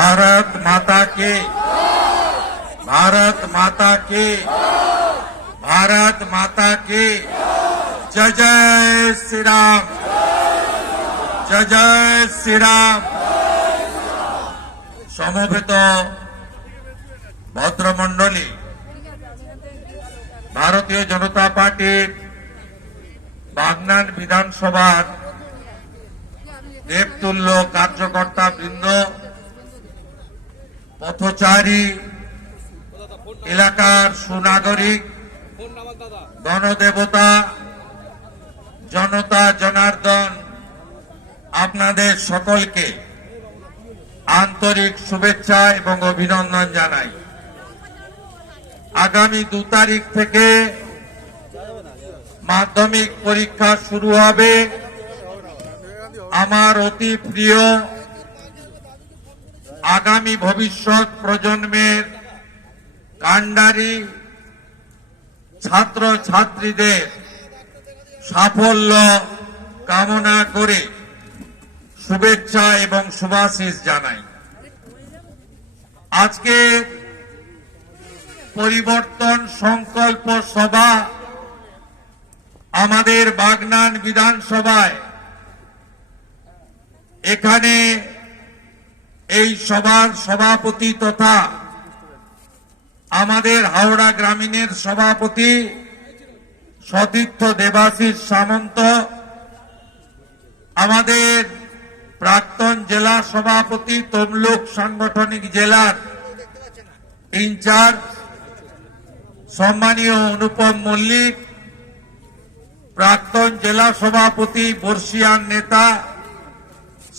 भारत माता की, भारत माता की, भारत माता की। जय जय श्री राम, जय जय श्री राम। समवेत भद्रमंडली, भारतीय जनता पार्टी बागनान विधानसभा देवतुल्य कार्यकर्ता बृंद, पथचारी, एलाकार सुनागरिक, गणदेवता, जनता जनार्दन, आपनादेर सकलके आंतरिक शुभेच्छा एवं अभिनंदन जानाई। आगामी 2 तारीख থেকে माध्यमिक परीक्षा शुरू হবে। আমার অতি প্রিয় আগামী ভবিষ্যৎ প্রজন্মের কাণ্ডারি ছাত্র ছাত্রীদের সাফল্য কামনা করে শুভেচ্ছা এবং শুভাশিস জানাই। আজকে পরিবর্তন সংকল্প সভা আমাদের বাগনান বিধানসভায়, এখানে এই সভার সভাপতি তথা আমাদের হাওড়া গ্রামীণের সভাপতি সতীর্থ দেবাশিস সামন্ত, আমাদের প্রাক্তন জেলা সভাপতি তমলুক সাংগঠনিক জেলার ইনচার্জ সম্মানীয় অনুপম মল্লিক, প্রাক্তন জেলা সভাপতি বর্ষিয়ান নেতা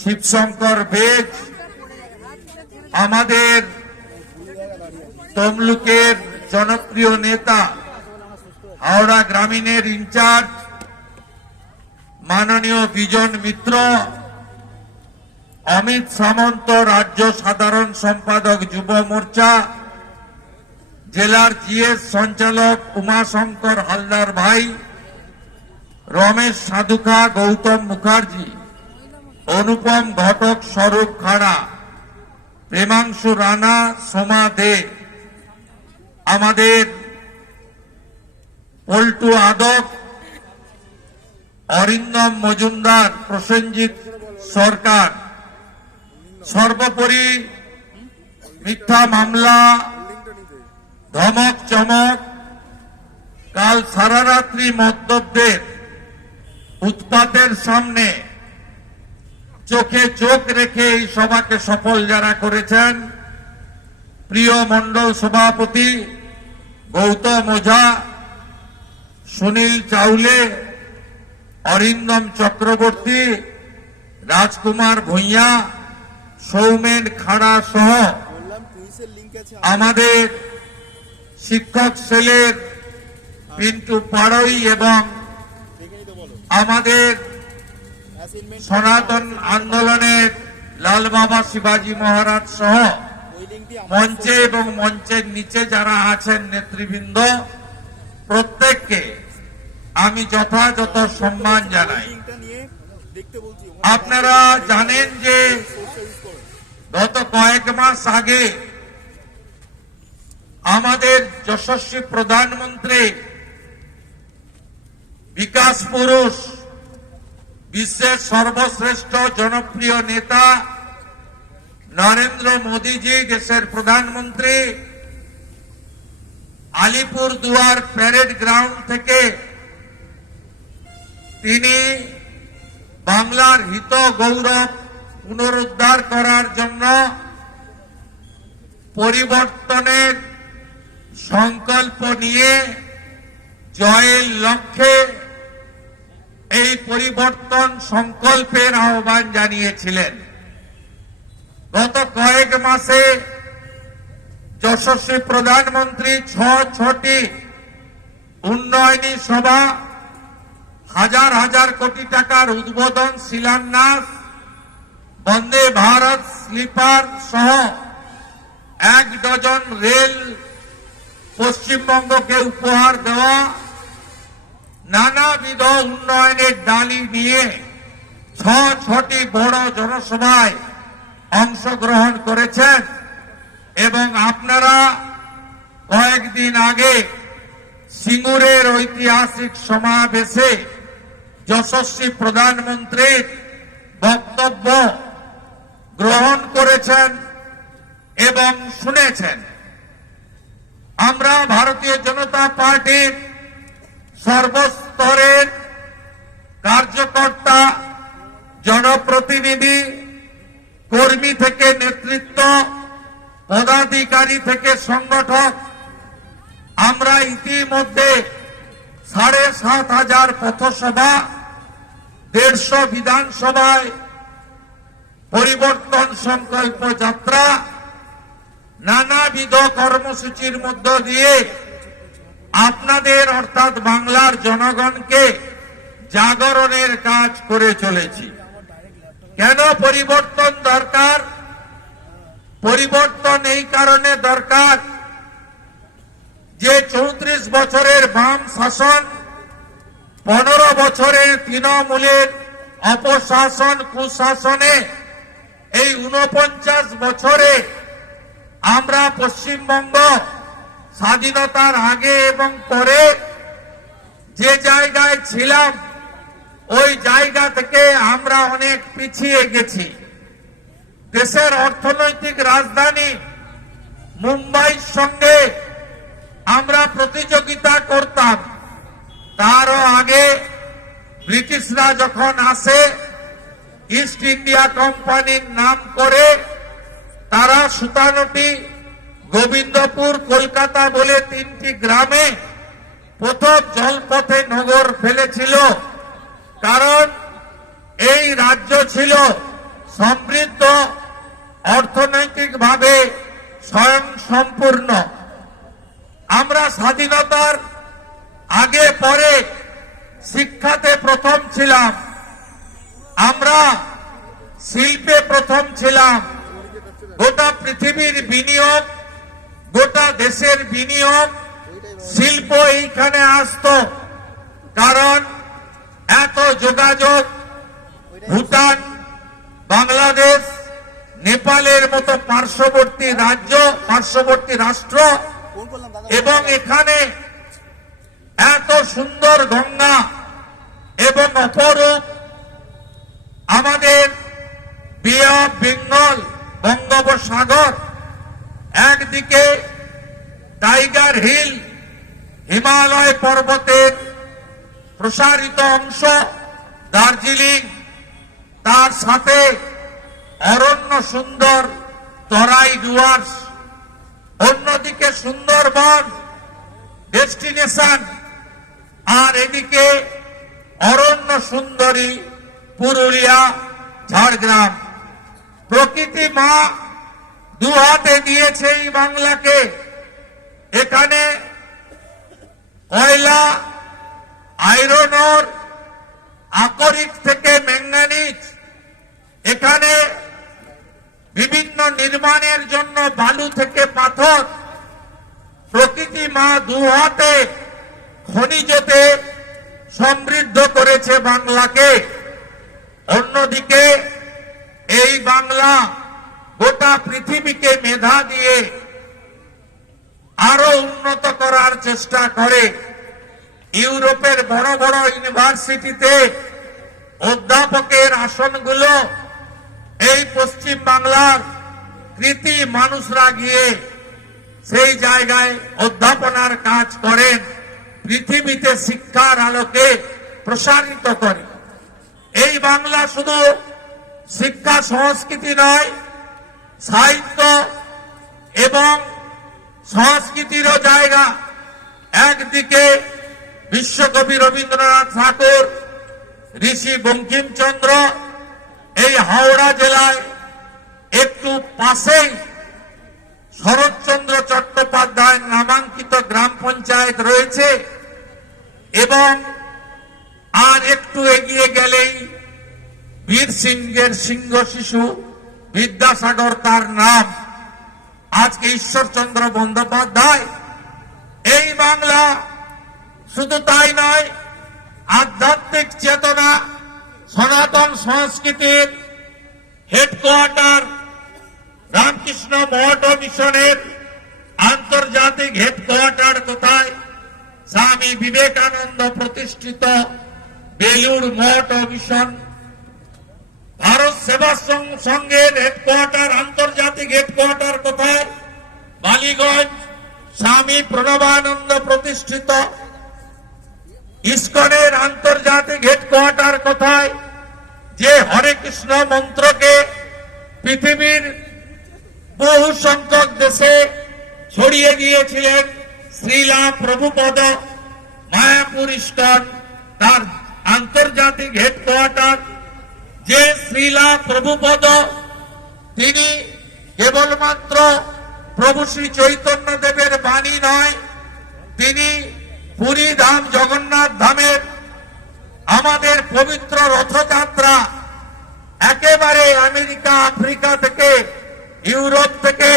শিবশঙ্কর বেগ, আমাদের তমলুকের জনপ্রিয় নেতা হাওড়া গ্রামীণের ইনচার্জ মাননীয় বিজন মিত্র, অমিত সামন্ত রাজ্য সাধারণ সম্পাদক যুব মোর্চা, জেলার জিএস সঞ্চালক উমাশঙ্কর হালদার ভাই, রমেশ সাধুখা, গৌতম মুখার্জি, অনুপম ঘটক, স্বরূপ খাড়া, প্রেমাংশু রানা, সোমা দে, আমাদের পল্টু আদক, অরিন্দম মজুমদার, প্রসেনজিৎ সরকার, সর্বোপরি মিথ্যা মামলা, ধমক চমক, কাল সারা রাত্রি মদ্যপদের উৎপাতের সামনে চোখে চোখ রেখে এই সভাকে সফল যারা করেছেন, প্রিয় মণ্ডল সভাপতি গৌতম ওঝা, সুনীল চাউলে, অরিন্দম চক্রবর্তী, রাজকুমার ভূঁইয়া, সৌমেন খাড়া সহ আমাদের শিক্ষক সেলের পিন্টু পাড়ই এবং আমাদের সনাতন আন্দোলনের লাল বাবা শিবাজি মহারাজ সহ মঞ্চে এবং মঞ্চের নিচে যারা আছেন নেতৃবৃন্দ, প্রত্যেককে আমি যথাযথ সম্মান জানাই। আপনারা জানেন যে গত কয়েক মাস আগে আমাদের যশস্বী প্রধানমন্ত্রী, বিকাশ পুরুষ, বিশ্বের সর্বশ্রেষ্ঠ জনপ্রিয় নেতা নরেন্দ্র মোদীজি, দেশের প্রধানমন্ত্রী, আলিপুর দুয়ার প্যারেড গ্রাউন্ড থেকে তিনি বাংলার হিত গৌরব পুনরুদ্ধার করার জন্য পরিবর্তনের সংকল্প নিয়ে জয়ের লক্ষ্যে এই পরিবর্তন সংকল্পের আহ্বান জানিয়েছিলেন। গত কয়েক মাসে যশস্বী প্রধানমন্ত্রী 6টি উন্নয়নী সভা, হাজার হাজার কোটি টাকার উদ্বোধন, শিলান্যাস, বন্দে ভারত স্লিপার সহ 1 ডজন রেল পশ্চিমবঙ্গকে উপহার দেওয়া, নানাবিধ উন্নয়নের ডালি নিয়ে 6টি বড় জনসভায় অংশগ্রহণ করেছেন এবং আপনারা কয়েকদিন আগে সিঙ্গুরের ঐতিহাসিক সমাবেশে যশস্বী প্রধানমন্ত্রীর বক্তব্য গ্রহণ করেছেন এবং শুনেছেন। আমরা ভারতীয় জনতা পার্টির সর্বস্তরের কার্যকর্তা, জনপ্রতিনিধি, কর্মী থেকে নেতৃত্ব, পদাধিকারী থেকে সংগঠক আমরা ইতিমধ্যে ৭,৫০০ পথসভা, ১৫০ বিধানসভায় পরিবর্তন সংকল্প যাত্রা, নানাবিধ কর্মসূচির মধ্য দিয়ে আপনাদের অর্থাৎ বাংলার জনগণকে জাগরণের কাজ করে চলেছি। কেন পরিবর্তন দরকার? পরিবর্তন এই কারণে দরকার যে ৩৪ বছরের বাম শাসন, ১৫ বছরের তৃণমূলের অপশাসন, কুশাসনে এই ৪৯ বছরে আমরা পশ্চিমবঙ্গ স্বাধীনতার আগে এবং পরে যে জায়গায় ছিলাম ওই জায়গা থেকে আমরা অনেক পিছিয়ে গেছি। দেশের অর্থনৈতিক রাজধানী মুম্বাইয়ের সঙ্গে আমরা প্রতিযোগিতা করতাম। তারও আগে ব্রিটিশরা যখন আসে, ইস্ট ইন্ডিয়া কোম্পানির নাম করে তারা সুতানুটি, গোবিন্দপুর, কলকাতা বলে ৩টি গ্রামে প্রথম জলপথে নগর ফেলেছিল। কারণ এই রাজ্য ছিল সমৃদ্ধ, অর্থনৈতিকভাবে স্বয়ং সম্পূর্ণ। আমরা স্বাধীনতার আগে পরে শিক্ষাতে প্রথম ছিলাম, আমরা শিল্পে প্রথম ছিলাম। গোটা পৃথিবীর বিনিয়োগ, গোটা দেশের বিনিয়োগ, শিল্প এইখানে আসতো। কারণ এত যোগাযোগ ভুটান, বাংলাদেশ, নেপালের মতো পার্শ্ববর্তী রাজ্য, পার্শ্ববর্তী রাষ্ট্র, এবং এখানে এত সুন্দর গঙ্গা এবং অপরূপ আমাদের বে অফ বেঙ্গল, বঙ্গোপসাগর, একদিকে টাইগার হিল, হিমালয় পর্বতের প্রসারিত অংশ, দার্জিলিং, তার সাথে অরণ্য সুন্দর তরাই ডুয়ার্স, অন্যদিকে সুন্দরবন ডেস্টিনেশন, আর এদিকে অরণ্য সুন্দরী পুরুলিয়া, ঝাড়গ্রাম। প্রকৃতি মা দু হাতে দিয়েছে এই বাংলাকে। এখানে কয়লা, আয়রন ওর, আকরিক থেকে ম্যাঙ্গানিজ, এখানে বিভিন্ন নির্মাণের জন্য বালু থেকে পাথর। প্রকৃতি মা দু হাতে খনিজতে সমৃদ্ধ করেছে বাংলাকে। অন্যদিকে এই বাংলা গোটা পৃথিবীকে মেধা দিয়ে আরো উন্নত করার চেষ্টা করে। ইউরোপের বড় বড় ইউনিভার্সিটিতে অধ্যাপকের আসনগুলো এই পশ্চিম বাংলার কৃতি মানুষরা গিয়ে সেই জায়গায় অধ্যাপনার কাজ করেন, পৃথিবীতে শিক্ষার আলোকে প্রসারিত করে। এই বাংলা শুধু শিক্ষা সংস্কৃতি নয়, সাহিত্য এবং সংস্কৃতিরও জায়গা। একদিকে বিশ্বকবি রবীন্দ্রনাথ ঠাকুর, ঋষি বঙ্কিমচন্দ্র, এই হাওড়া জেলায় একটু পাশেই শরৎচন্দ্র চট্টোপাধ্যায়ের নামাঙ্কিত গ্রাম পঞ্চায়েত রয়েছে, এবং আর একটু এগিয়ে গেলেই বীর সিংহের সিংহ শিশু বিদ্যাসাগর তার নাম, আজকে ঈশ্বরচন্দ্র বন্দ্যোপাধ্যায়। এই বাংলা শুধু তাই নয়, আধ্যাত্মিক চেতনা, সনাতন সংস্কৃতির হেডকোয়ার্টার মঠ ও মিশনের আন্তর্জাতিক হেডকোয়ার্টার কোথায়? স্বামী বিবেকানন্দ প্রতিষ্ঠিত বেলুড় মঠ ও মিশন। ভারত সেবা সংঘের হেডকোয়ার্টার, আন্তর্জাতিক হেডকোয়ার্টার কোথায়? বালিগঞ্জ। স্বামী প্রণবানন্দ প্রতিষ্ঠিত ইসকনের আন্তর্জাতিক হেডকোয়ার্টার কোথায়? যে হরে কৃষ্ণ মন্ত্রকে পৃথিবীর বহু সংখ্যক দেশে ছড়িয়ে দিয়েছিলেন শ্রীলা প্রভুপদ, মায়াপুর ইস্কন তার আন্তর্জাতিক হেডকোয়ার্টার। যে শ্রীলা প্রভুপদ তিনি কেবলমাত্র প্রভু শ্রী চৈতন্য দেবের বাণী নয়, তিনি পুরী ধাম জগন্নাথ ধামের আমাদের পবিত্র রথযাত্রা একেবারে আমেরিকা, আফ্রিকা থেকে, ইউরোপ থেকে,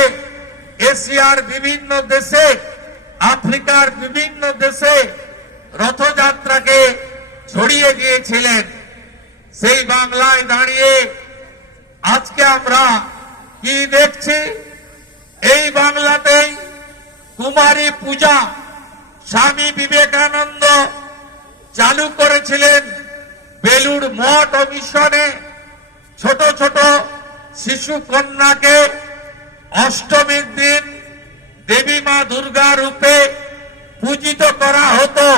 এশিয়ার বিভিন্ন দেশে, আফ্রিকার বিভিন্ন দেশে রথযাত্রাকে ছড়িয়ে দিয়েছিলেন। সেই বাংলায় দাঁড়িয়ে আজকে আমরা কি দেখছি? এই বাংলাতেই কুমারী পূজা স্বামী বিবেকানন্দ চালু করেছিলেন বেলুড় মঠ ও মিশনে। ছোট ছোট শিশু কন্যাকে অষ্টমীর দিন দেবী মা দুর্গা রূপে পূজিত করা হতো।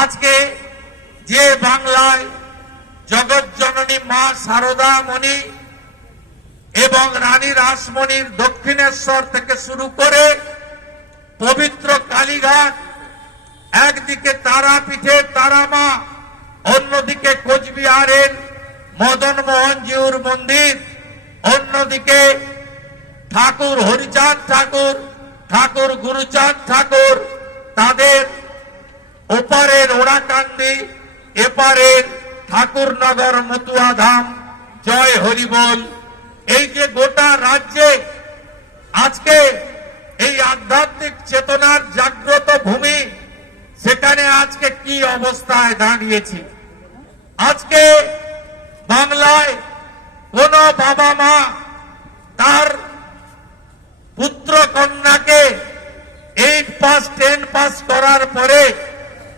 আজকে যে বাংলায় জগৎজননী মা শারদা মণি এবং রানী রাসমণির দক্ষিণেশ্বর থেকে শুরু করে পবিত্র কালীঘাট, একদিকে তারাপীঠের তারামা, অন্যদিকে কোচবিহারের মদন মোহন জিউর মন্দির, অন্যদিকে ঠাকুর হরিচাঁদ ঠাকুর, ঠাকুর গুরুচাঁদ ঠাকুর, তাদের ওপারের ওড়াকান্দি, এপারের ঠাকুরনগর মতুয়া ধাম, জয় হরিবল। এই যে গোটা রাজ্যে আজকে এই আধ্যাত্মিক চেতনার জাগ্রত ভূমি, সেখানে আজকে কি অবস্থায় দাঁড়িয়েছি? আজকে বাংলায় কোন বাবা মা তার পুত্র কন্যাকে 8 পাস 10 পাস করার পরে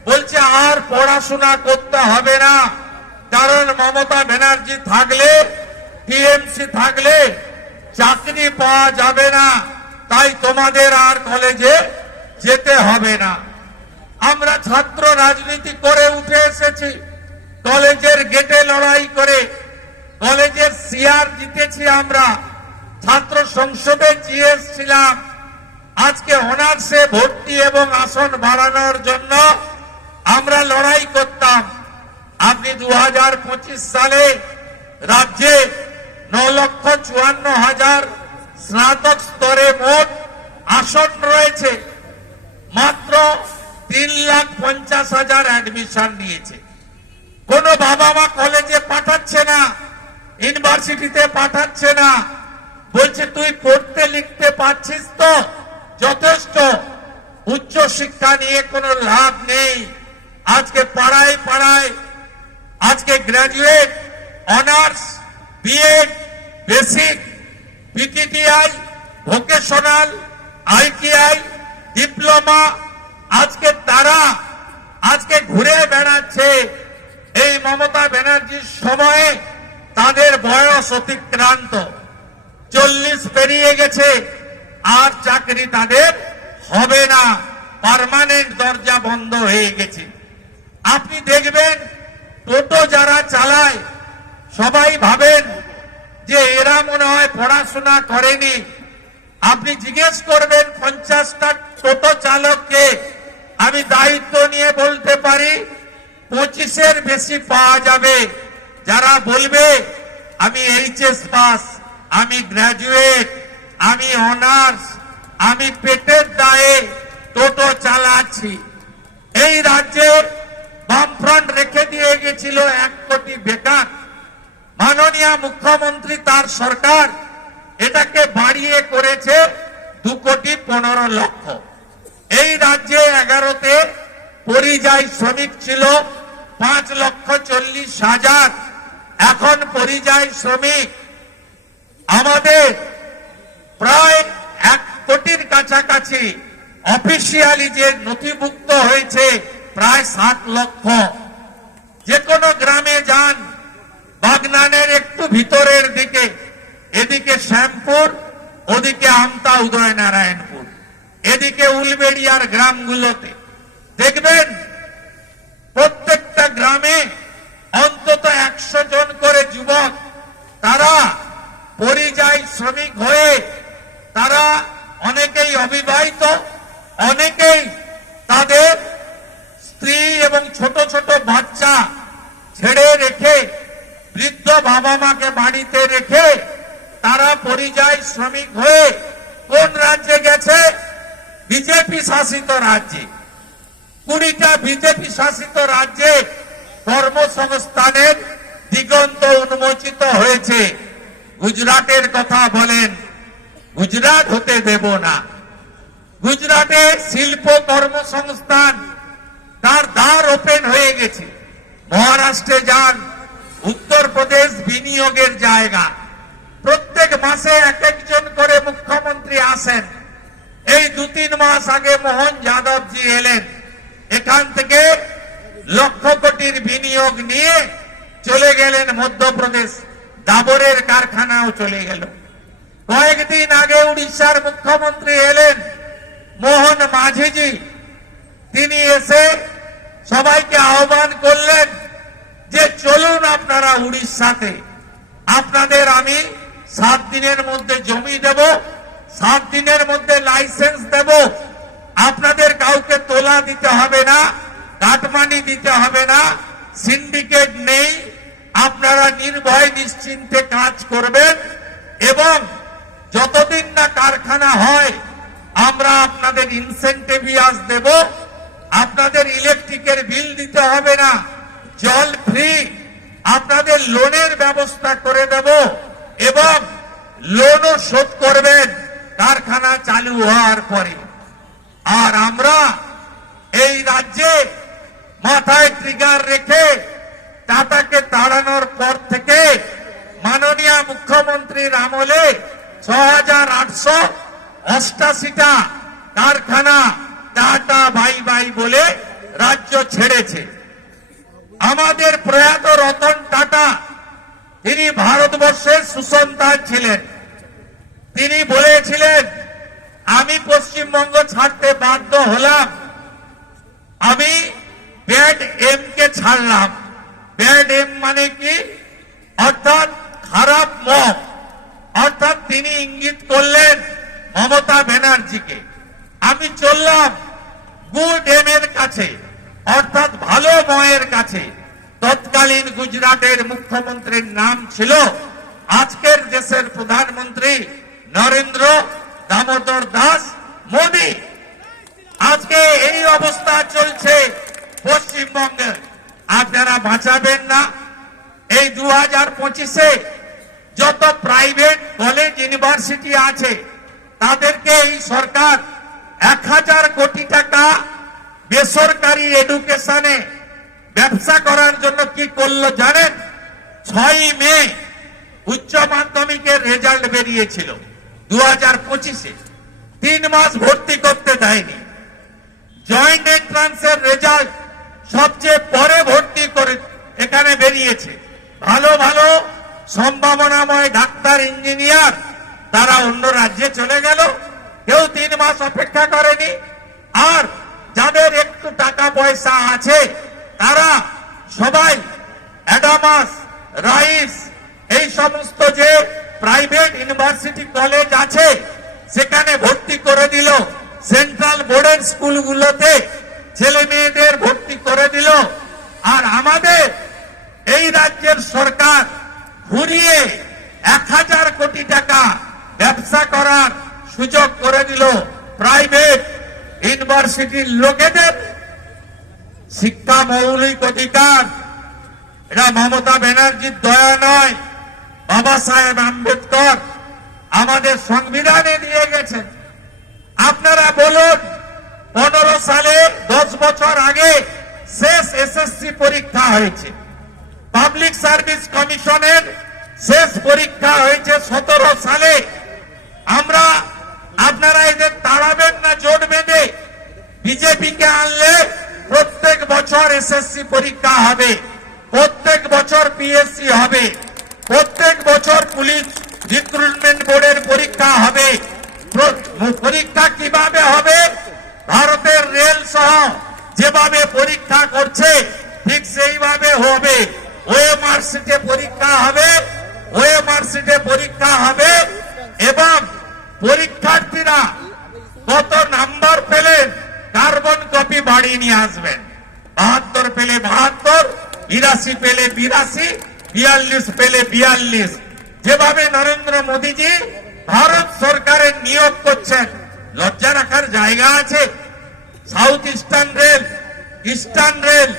বলছে আর পড়াশোনা করতে হবে না, কারণ মমতা ব্যানার্জি থাকলে, টিএমসি থাকলে চাকরি পাওয়া যাবে না, তাই তোমাদের আর কলেজে যেতে হবে না। আমরা ছাত্র রাজনীতি করে উঠে এসেছি, কলেজের গেটে লড়াই করে কলেজের সিআর জিতেছি, আমরা ছাত্র সংসদে জিএস ছিলাম। আজকে অনার্সে ভর্তি এবং আসন বাড়ানোর জন্য আমরা লড়াই করতাম। আপনি 2025 সালে রাজ্যে 9,54,000 স্নাতক স্তরে মোট আসন রয়েছে, মাত্র 3,50,000 অ্যাডমিশন নিয়েছে। কোন বাবা মা কলেজে পাঠাচ্ছে না, ইউনিভার্সিটিতে পাঠাচ্ছে না, বলছে তুই পড়তে লিখতে পারছিস তো যথেষ্ট, উচ্চ শিক্ষা নিয়ে কোনো লাভ নেই। আজকে পাড়ায় পাড়ায় আজকে graduate, honours, BEd, basic, PTTI, vocational, ITI, diploma, আজকে তারা আজকে ঘুরে বেড়াচ্ছে। এই মমতা ব্যানার্জির সময়ে তাদের বয়স অতিক্রান্ত, 40 পেরিয়ে গেছে, আর চাকরি তাদের হবে না, পার্মানেন্ট দরজা বন্ধ হয়ে গেছে। আপনি দেখবেন টোটো যারা চালায় সবাই ভাবেন যে এরা মনে হয় পড়াশোনা করেনি। আপনি জিজ্ঞেস করবেন 50টা টোটো চালককে, আমি দায়িত্ব নিয়ে বলতে পারি 25-এর বেশি পাওয়া যাবে যারা বলবে আমি এইচএস পাস, আমি গ্র্যাজুয়েট, আমি অনার্স, আমি পেটের দায়ে টোটো চালাচ্ছি। এই রাজ্যে বামফ্রন্ট রেখে দিয়ে গেছিল 1 কোটি বেকার। মাননীয় মুখ্যমন্ত্রী তার সরকার এটাকে বাড়িয়ে করেছে 2,15,00,000। এই রাজ্যে 11তে পরিযায়ী শ্রমিক ছিল 5,40,000। এখন পরিযায়ী শ্রমিক আমাদের প্রায় 1 কোটির কাছাকাছি অফিসিয়ালি যে নথিভুক্ত হয়েছে প্রায় 7 লক্ষ। যে কোনো গ্রামে যান, বাগনানের একটু ভিতরের দিকে, এদিকে শ্যামপুর, ওদিকে আমতা উদয়নারায়ণপুর, এদিকে উলবেড়িয়ার গ্রামগুলোতে দেখবেন প্রত্যেকটা গ্রামে অন্তত 100 জন করে যুবক, তারা পরিযায়ী শ্রমিক হয়ে, তারা অনেকেই অবিবাহিত, অনেকেই তাদের স্ত্রী এবং ছোট ছোট বাচ্চা ছেড়ে রেখে, বৃদ্ধ বাবা মাকে বাড়িতে রেখে তারা পরিযায়ী শ্রমিক হয়ে কোন রাজ্যে গেছে? বিজেপি শাসিত রাজ্যে। 20টা বিজেপি শাসিত রাজ্যে কর্মসংস্থানের দিগন্ত উন্মোচিত হয়েছে। গুজরাটের কথা বলেন, গুজরাট হতে দেব না। গুজরাটে শিল্প কর্মসংস্থান তার দ্বার ওপেন হয়ে গেছে। মহারাষ্ট্রে যান, উত্তরপ্রদেশ বিনিয়োগের জায়গা। প্রত্যেক মাসে এক একজন করে মুখ্যমন্ত্রী আসেন। এই 2-3 মাস আগে মোহন যাদবজি এলেন, এখান থেকে লক্ষ কোটির বিনিয়োগ নিয়ে চলে গেলেন মধ্যপ্রদেশ, ডাবরের কারখানাও চলে গেল। কয়েকদিন আগে উড়িষ্যার মুখ্যমন্ত্রী এলেন মোহন মাঝিজি, তিনি এসে সবাইকে আহ্বান করলেন যে চলুন আপনারা উড়িষ্যাতে, আপনাদের আমি 7 দিনের মধ্যে জমি দেব, 7 দিনের মধ্যে লাইসেন্স দেব, আপনাদের কাউকে তোলা দিতে হবে না, কাটমানি দিতে হবে না, সিন্ডিকেট নেই, আপনারা নির্ভয় নিশ্চিন্তে কাজ করবেন এবং যতদিন না কারখানা হয় আমরা আপনাদের ইনসেন্টিভিয়াস দেব, আপনাদের ইলেকট্রিকের বিল দিতে হবে না, জল ফ্রি, আপনাদের লোনের ব্যবস্থা করে দেব এবং লোনও শোধ করবেন কারখানা চালু হওয়ার পরে। আর আমরা এই রাজ্যে মাথায় ট্রিগার রেখে টাটাকে তাড়ানোর পর থেকে মাননীয় মুখ্যমন্ত্রীর আমলে 6888টা কারখানা টাটা বাই বাই বলে রাজ্য ছেড়েছে। আমাদের প্রয়াত রতন টাটা, তিনি ভারতবর্ষের সুসন্তান ছিলেন। তিনি বলেছিলেন, আমি পশ্চিমবঙ্গ ছাড়তে বাধ্য হলাম, আমি ব্যাড এম কে ছাড়লাম। ব্যাড এম মানে কি? অর্থাৎ খারাপ মত। অর্থাৎ তিনি ইঙ্গিত করলেন মমতা ব্যানার্জিকে, আমি চললাম গুড এম এর কাছে, অর্থাৎ ভালো ময়ের কাছে। তৎকালীন গুজরাটের মুখ্যমন্ত্রীর নাম ছিল আজকের দেশের প্রধানমন্ত্রী নরেন্দ্র দামোদর দাস মোদী। আজকে এই অবস্থা চলছে পশ্চিমবঙ্গে, আপনারা বাঁচাবেন না। এই 2025-এ যত প্রাইভেট কলেজ ইউনিভার্সিটি আছে তাদেরকে এই সরকার 1000 কোটি টাকা বেসরকারি এডুকেশনে ব্যবসা করার জন্য কি করলো জানেন? 6 মে উচ্চ মাধ্যমিকের রেজাল্ট বেরিয়েছিল 2025-এ, 3 মাস ভর্তি করতে দেয়নি। জয়েন্ট এন্ট্রান্সের রেজাল্ট সবচেয়ে পরে ভর্তি করে এখানে বেরিয়েছে। ভালো ভালো সম্ভাবনাময় ডাক্তার, ইঞ্জিনিয়ার তারা অন্য রাজ্যে চলে গেল, কেউ 3 মাস অপেক্ষা করেনি। আর যাদের একটু টাকা পয়সা আছে তারা সবাই অ্যাডামাস, রাইস, এই সমস্ত যে প্রাইভেট ইউনিভার্সিটি কলেজ আছে সেখানে ভর্তি করে দিল। সেন্ট্রাল বোর্ডের স্কুলগুলোতে ছেলে মেয়েদের ভর্তি করে দিল। আর আমাদের এই রাজ্যের সরকার ঘুরিয়ে 1000 কোটি টাকা ব্যবসা করার সুযোগ করে দিল প্রাইভেট ইউনিভার্সিটির লোকেদের। শিক্ষা মৌলিক অধিকার, এটা মমতা ব্যানার্জির দয়া নয়, বাবা সাহেব আম্বেদকর আমাদের সংবিধানে দিয়ে গেছেন। আপনারা বলুন, 15 সালে 10 বছর আগে শেষ এসএসসি পরীক্ষা হয়েছে, পাবলিক সার্ভিস কমিশনের শেষ পরীক্ষা হয়েছে 17 সালে। আমরা আপনারা এদের তাড়াবেন না জোট বেঁধে। বিজেপিকে আনলে প্রত্যেক বছর এসএসসি পরীক্ষা হবে, প্রত্যেক বছর পিএসসি হবে, প্রত্যেক বছর পুলিশ রিক্রুটমেন্ট বোর্ডের পরীক্ষা হবে। পরীক্ষা কিভাবে হবে? ভারতের রেল সহ যেভাবে পরীক্ষা করছে ঠিক সেইভাবে হবে। ওএমআর সিটে পরীক্ষা হবে, ওএমআর সিটে পরীক্ষা হবে এবং পরীক্ষার্থীরা কত নাম্বার পেলেন কার্বন কপি বাড়ি নিয়ে আসবেন। 72 পেলে 72, 82 পেলে 82, 42 পেলে 42। যেভাবে নরেন্দ্র মোদীজি ভারত সরকারের নিয়োগ করছেন, লজ্জা রাখার জায়গা আছে? South eastern rail, eastern rail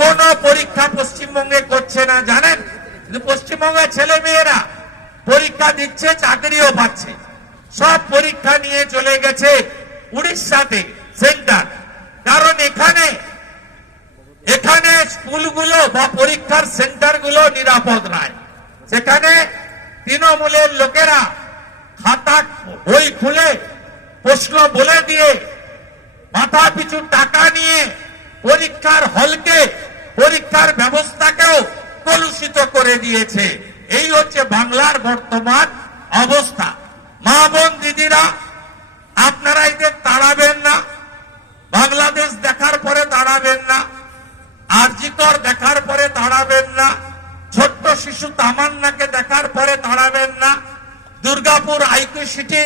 কোন পরীক্ষা পশ্চিমবঙ্গে করছে না জানেন? কিন্তু পশ্চিমবঙ্গের ছেলে মেয়েরা পরীক্ষা দিচ্ছে, চাকরিও পাচ্ছে। সব পরীক্ষা নিয়ে চলে গেছে উড়িষ্যাতে সেন্টার। কারণ এখানে স্কুলগুলো বা পরীক্ষার সেন্টারগুলো নিরাপদ নয়। সেখানে তৃণমূলের লোকেরা খাতা বই খুলে প্রশ্ন বলে দিয়ে মাথা পিছু টাকা নিয়ে পরীক্ষার হলকে, পরীক্ষার ব্যবস্থাকেও কলুষিত করে দিয়েছে। এই হচ্ছে বাংলার বর্তমান অবস্থা। মা বোন দিদিরা, আপনারা এদের তাড়াবেন না। বাংলাদেশ দেখার পরে তাড়াবেন না, আরজিকর দেখার পরে তাড়াবেন না, ছোট্ট শিশু তামান্নাকে দেখার পরে তাড়াবেন না, দুর্গাপুর আইকিউ সিটি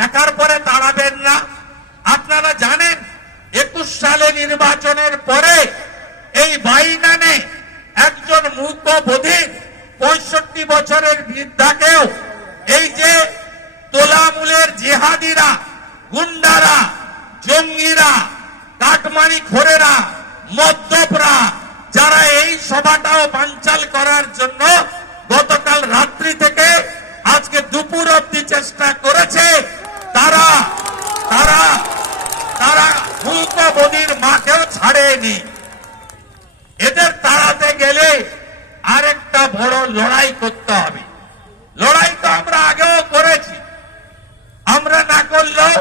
দেখার পরে তাড়াবেন না। আপনারা জানেন 21 সালে নির্বাচনের পরে এই বাইনানে একজন মূক বধির 65 বছরের বৃদ্ধাকেও এই যে তোলামূলের জিহাদিরা, গুন্ডারা, জঙ্গিরা, কাটমানি খোরেরা, মদ্যপরা, যারা এই সভাটাও বানচাল করার জন্য গতকাল রাত্রি থেকে আজকে দুপুর অব্দি চেষ্টা করেছে, তারা তারা তারা মূক বধির মাকেও ছাড়েনি। এদের তাড়াতে গেলে আরেকটা বড় লড়াই করতে হবে। লড়াই তো আমরা আগেও করেছি, আমরা না করলেও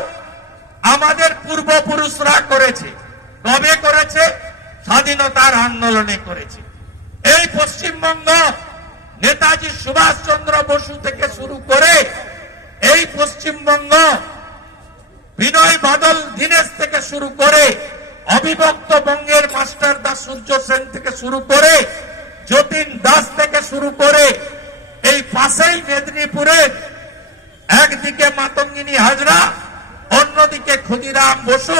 আমাদের পূর্বপুরুষরা করেছে। কবে করেছে? স্বাধীনতার আন্দোলনে করেছে। এই পশ্চিমবঙ্গ নেতাজি সুভাষচন্দ্র বসু থেকে শুরু করে এই পশ্চিমবঙ্গ বিনয় বাদল দীনেশ থেকে শুরু করে অবিভক্ত বঙ্গের মাস্টার দাস সূর্য সেন থেকে শুরু করে যতীন দাস থেকে শুরু করে এই পাশেই মেদিনীপুরে একদিকে মাতঙ্গিনী হাজরা, অন্যদিকে ক্ষুদিরাম বসু,